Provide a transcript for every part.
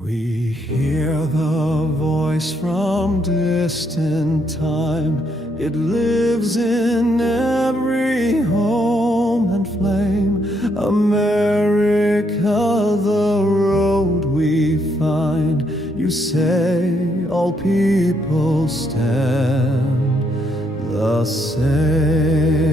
We hear the voice from distant time. It lives in every home and flame. America, the road we find. You say all people stand the same.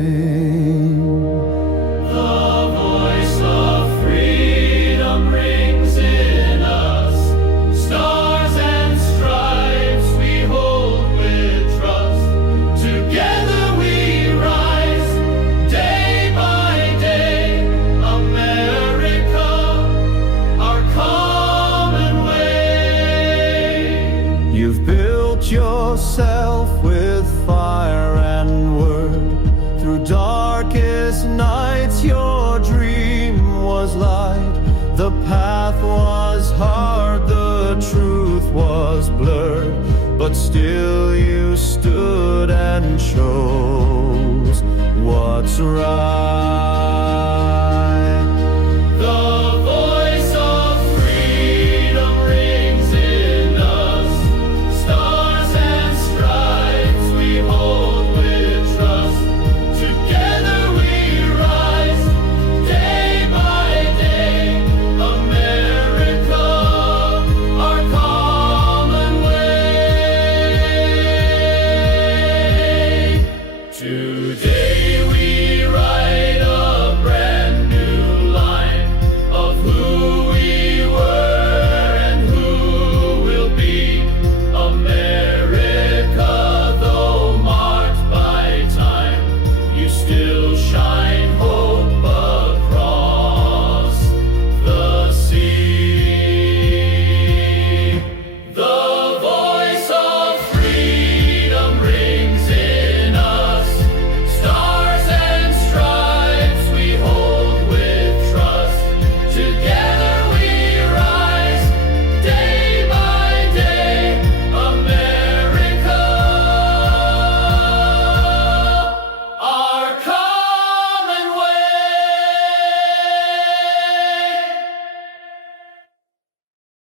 You've built yourself with fire and word. Through darkest nights your dream was light. The path was hard, the truth was blurred, but still you stood and chose what's right.